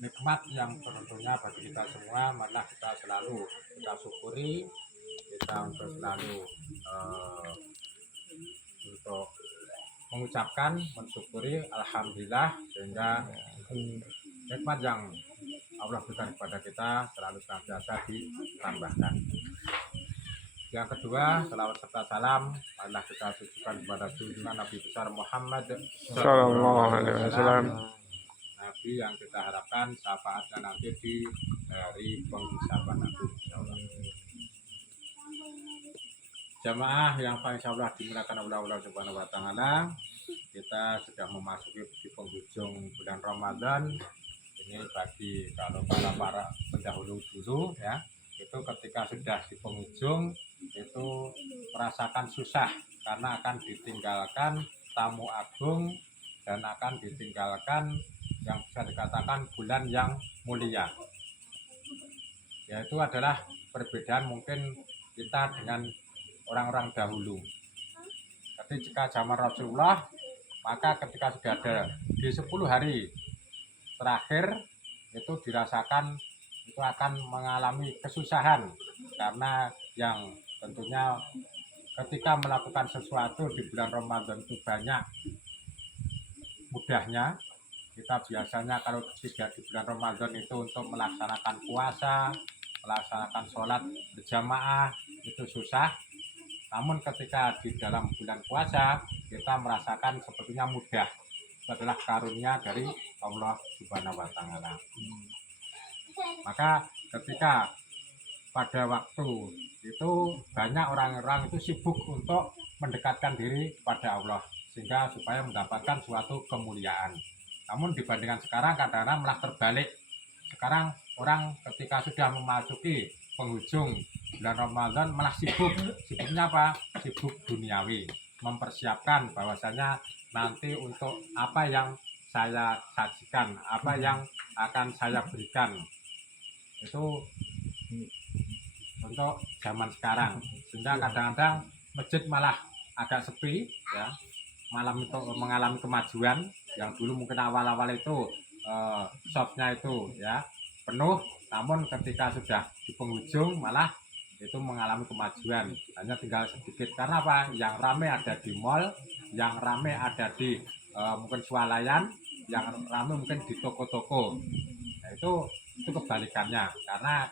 nikmat yang tentunya bagi kita semua. Marilah kita selalu kita syukuri, kita untuk selalu untuk mengucapkan, mensyukuri alhamdulillah, sehingga nikmat yang Allah berikan kepada kita selalu senantiasa ditambahkan. Yang kedua, selawat serta salam marilah kita tujukan kepada junjungan Nabi besar Muhammad Sallallahu Alaihi Wasallam, Nabi yang kita harapkan syafaatnya nanti di hari penghisaban nanti, insyaallah. Jamaah yang insyaallah dimuliakan oleh Allah Subhanahu wa taala, kita sudah memasuki di penghujung bulan Ramadan. Ini bagi kalau para pendahulu dulu ya, itu ketika sudah di penghujung itu merasakan susah karena akan ditinggalkan tamu agung dan akan ditinggalkan yang bisa dikatakan bulan yang mulia. Yaitu adalah perbedaan mungkin kita dengan orang-orang dahulu. Jadi jika zaman Rasulullah, maka ketika sudah ada di 10 hari terakhir itu dirasakan itu akan mengalami kesusahan, karena yang tentunya ketika melakukan sesuatu di bulan Ramadan itu banyak mudahnya. Kita biasanya kalau tidak di bulan Ramadan itu untuk melaksanakan puasa, melaksanakan sholat berjamaah itu susah. Namun ketika di dalam bulan puasa kita merasakan sepertinya mudah. Itu adalah karunia dari Allah Subhanahu wa taala. Maka ketika pada waktu itu banyak orang-orang itu sibuk untuk mendekatkan diri kepada Allah sehingga supaya mendapatkan suatu kemuliaan. Namun dibandingkan sekarang kadang-kadang malah terbalik. Sekarang orang ketika sudah memasuki penghujung bulan Ramadan malah sibuk. Sibuknya apa? Sibuk duniawi, mempersiapkan bahwasanya nanti untuk apa yang saya sajikan, apa yang akan saya berikan. Itu untuk zaman sekarang, sehingga kadang-kadang masjid malah agak sepi ya, malam itu mengalami kemajuan. Yang dulu mungkin awal-awal itu shopnya itu ya penuh, namun ketika sudah di penghujung malah itu mengalami kemajuan, hanya tinggal sedikit. Karena apa? Yang ramai ada di mall, yang ramai ada di mungkin swalayan, yang ramai mungkin di toko-toko. Nah itu kebalikannya, karena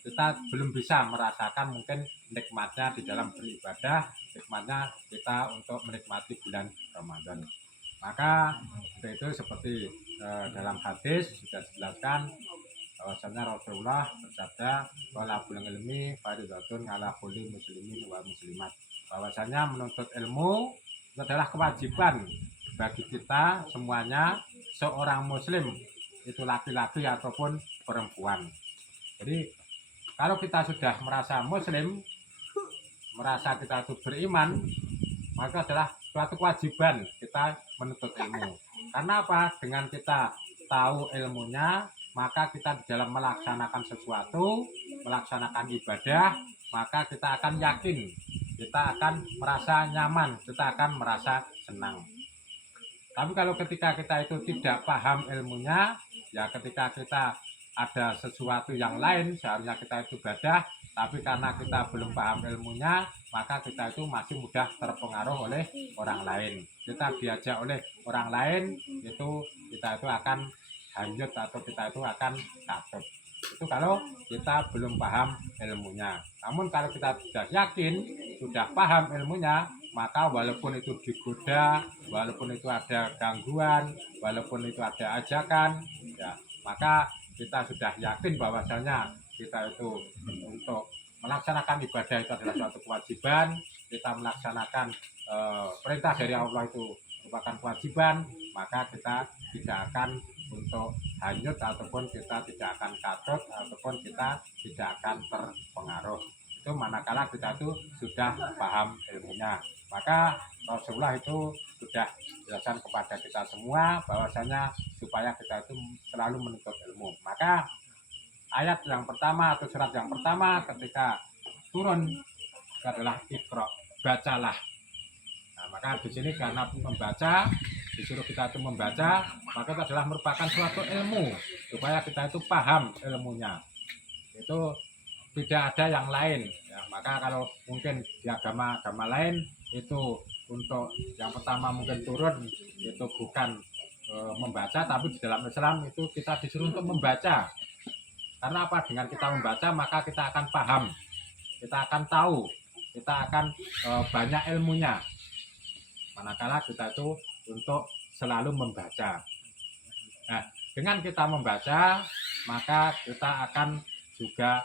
kita belum bisa merasakan mungkin nikmatnya di dalam beribadah, nikmatnya kita untuk menikmati bulan Ramadan. Maka itu seperti dalam hadis sudah dijelaskan bahwasanya Rasulullah bersabda, wala bulul ilmi fardhatun ala kulli muslimin wa muslimat. Bahwasanya menuntut ilmu itu adalah kewajiban bagi kita semuanya, seorang muslim itu laki-laki ataupun perempuan. Jadi kalau kita sudah merasa muslim, merasa kita itu beriman, maka adalah suatu kewajiban kita menuntut ilmu. Karena apa? Dengan kita tahu ilmunya, maka kita di dalam melaksanakan sesuatu, melaksanakan ibadah, maka kita akan yakin, kita akan merasa nyaman, kita akan merasa senang. Tapi kalau ketika kita itu tidak paham ilmunya, ya ketika kita ada sesuatu yang lain, seharusnya kita itu ibadah, tapi karena kita belum paham ilmunya, maka kita itu masih mudah terpengaruh oleh orang lain. Kita diajak oleh orang lain, itu kita itu akan hanyut atau kita itu akan takut. Itu kalau kita belum paham ilmunya. Namun kalau kita sudah yakin, sudah paham ilmunya, maka walaupun itu digoda, walaupun itu ada gangguan, walaupun itu ada ajakan, ya maka kita sudah yakin bahwasanya kita itu untuk melaksanakan ibadah itu adalah suatu kewajiban. Kita melaksanakan perintah dari Allah itu merupakan kewajiban, maka kita tidak akan untuk hanyut ataupun kita tidak akan katut ataupun kita tidak akan terpengaruh. Itu manakala kita itu sudah paham ilmunya. Maka Rasulullah itu sudah jelaskan kepada kita semua bahwasanya supaya kita itu selalu menuntut ilmu. Maka ayat yang pertama atau surat yang pertama ketika turun adalah Iqra, bacalah. Nah, maka di sini karena membaca disuruh kita itu membaca, maka itu adalah merupakan suatu ilmu supaya kita itu paham ilmunya. Itu tidak ada yang lain ya. Maka kalau mungkin di agama-agama lain itu untuk yang pertama mungkin turun itu bukan membaca, tapi di dalam Islam itu kita disuruh untuk membaca. Karena apa? Dengan kita membaca maka kita akan paham, kita akan tahu, kita akan banyak ilmunya. Manakala kita itu untuk selalu membaca. Nah, dengan kita membaca maka kita akan juga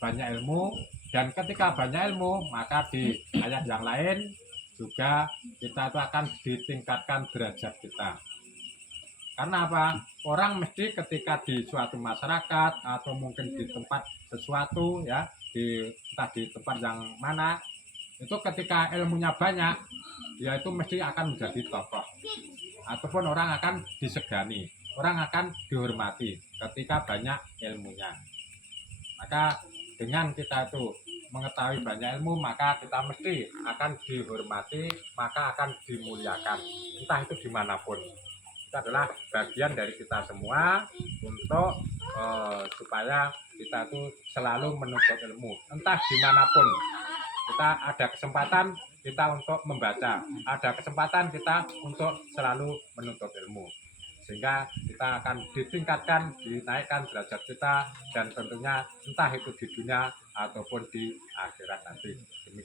banyak ilmu, dan ketika banyak ilmu maka di ayat yang lain juga kita itu akan ditingkatkan derajat kita. Karena apa? Orang mesti ketika di suatu masyarakat atau mungkin di tempat sesuatu ya, entah di tempat yang mana, itu ketika ilmunya banyak, dia itu mesti akan menjadi tokoh. Ataupun orang akan disegani, orang akan dihormati ketika banyak ilmunya. Maka dengan kita itu mengetahui banyak ilmu, maka kita mesti akan dihormati, maka akan dimuliakan, entah itu dimanapun. Itu adalah bagian dari kita semua untuk supaya kita itu selalu menuntut ilmu, entah dimanapun. Kita ada kesempatan kita untuk membaca, ada kesempatan kita untuk selalu menuntut ilmu, sehingga kita akan ditingkatkan, dinaikkan derajat kita, dan tentunya entah itu di dunia ataupun di akhirat nanti.